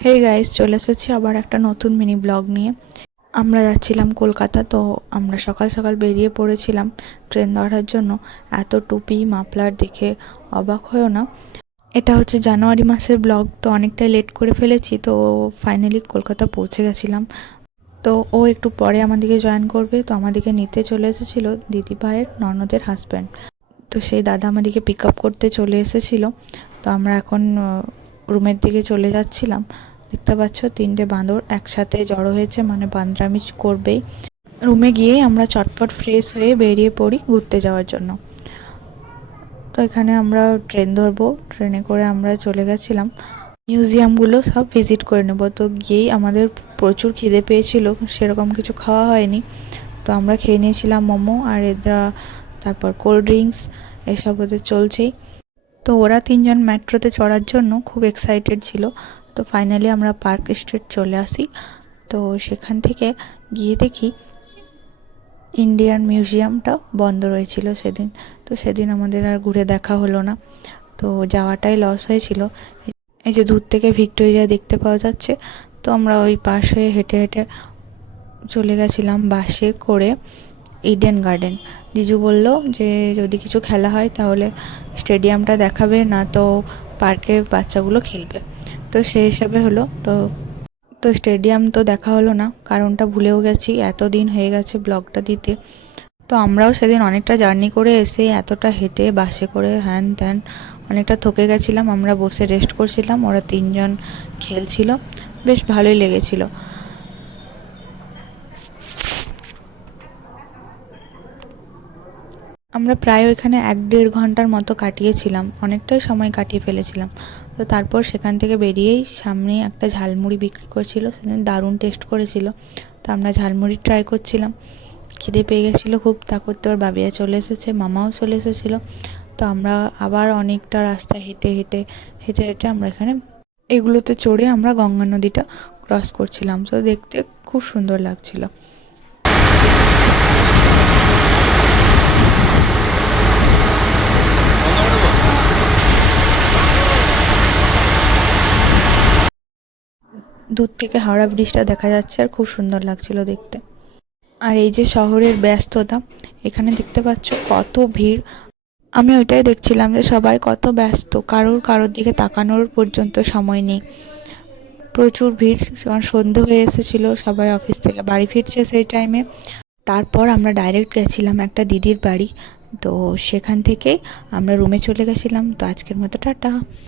Hey guys, চলে এসেছি আবার একটা নতুন মিনি ব্লগ নিয়ে। আমরা যাচ্ছিলাম কলকাতা, তো আমরা সকাল সকাল বেরিয়ে পড়েছিলাম ট্রেন ধরার জন্য। এত টুপি মাফলার দেখে অবাক হয়েও না। এটা হচ্ছে জানুয়ারি মাসের ব্লগ, তো অনেকটাই লেট করে ফেলেছি। তো ফাইনালি কলকাতা পৌঁছে গেছিলাম। তো ও একটু পরে আমাদেরকে জয়েন করবে, তো আমাদেরকে নিতে চলে এসেছিলো দিদি ভাইয়ের ননদের হাজব্যান্ড। তো সেই দাদা আমাদেরকে পিক আপ করতে চলে এসেছিলো। তো আমরা এখন রুমের দিকে চলে যাচ্ছিলাম। দেখতে পাচ্ছ, তিনটে বাঁদর একসাথে জড়ো হয়েছে, মানে বান্দরামি করবেই। রুমে গিয়েই আমরা চটপট ফ্রেশ হয়ে বেরিয়ে পড়ি ঘুরতে যাওয়ার জন্য। তো এখানে আমরা ট্রেন ধরবো, ট্রেনে করে আমরা চলে গেছিলাম মিউজিয়ামগুলো সব ভিজিট করে নেব। তো গিয়েই আমাদের প্রচুর খিদে পেয়েছিল, সেরকম কিছু খাওয়া হয়নি। তো আমরা খেয়ে নিয়েছিলাম মোমো আর এরা, তারপর কোল্ড ড্রিঙ্কস, এসব ওদের চলছেই। তো ওরা তিনজন মেট্রোতে চড়ার জন্য খুব এক্সাইটেড ছিল। তো ফাইনালি আমরা পার্ক স্ট্রিট চলে আসি। তো সেখান থেকে গিয়ে দেখি ইন্ডিয়ান মিউজিয়ামটা বন্ধ রয়েছিল সেদিন। তো সেদিন আমাদের আর ঘুরে দেখা হলো না, তো যাওয়াটাই লস হয়েছিল। এই যে দূর থেকে ভিক্টোরিয়া দেখতে পাওয়া যাচ্ছে। তো আমরা ওই পাশ হয়ে হেঁটে হেঁটে চলে গেছিলাম বাসে করে ইডেন গার্ডেন। জিজু বলল যে যদি কিছু খেলা হয় তাহলে স্টেডিয়ামটা দেখাবে, না তো পার্কে বাচ্চাগুলো খেলবে। তো সেই হিসাবে হলো। তো তো স্টেডিয়াম তো দেখা হলো না, কারণটা ভুলেও গেছি, এত দিন হয়ে গেছে ব্লগটা দিতে। তো আমরাও সেদিন অনেকটা জার্নি করে এসে এতটা হেঁটে বাসে করে হ্যান ত্যান অনেকটা থকে গেছিলাম। আমরা বসে রেস্ট করছিলাম, ওরা তিনজন খেলছিল, বেশ ভালোই লেগেছিল। আমরা প্রায় ওইখানে 1-1.5 ঘন্টার মতো কাটিয়েছিলাম, অনেকটাই সময় কাটিয়ে ফেলেছিলাম। তো তারপর সেখান থেকে বেরিয়েই সামনে একটা ঝালমুড়ি বিক্রি করছিল, সেদিন দারুণ টেস্ট করেছিল। তো আমরা ঝালমুড়ি ট্রাই করছিলাম, খিদে পেয়ে গেছিলো খুব। তা করতে ওর বাবিয়া চলে এসেছে, মামাও চলে এসেছিলো। তো আমরা আবার অনেকটা রাস্তা হেঁটে হেঁটে হেঁটে হেঁটে আমরা এখানে এগুলোতে চড়ে আমরা গঙ্গা নদীটা ক্রস করছিলাম। তো দেখতে খুব সুন্দর লাগছিল। দূর থেকে হাওড়া ব্রিজটা দেখা যাচ্ছে আর খুব সুন্দর লাগছিল দেখতে। আর এই যে শহরের ব্যস্ততা, এখানে দেখতে পাচ্ছ কত ভিড়। আমি ওইটাই দেখছিলাম যে সবাই কত ব্যস্ত, কারোর দিকে তাকানোর পর্যন্ত সময় নেই। প্রচুর ভিড়, কারণ সন্ধে হয়ে এসেছিলো, সবাই অফিস থেকে বাড়ি ফিরছে সেই টাইমে। তারপর আমরা ডাইরেক্ট গেছিলাম একটা দিদির বাড়ি। তো সেখান থেকেই আমরা রুমে চলে গেছিলাম। তো আজকের মতো টাটা।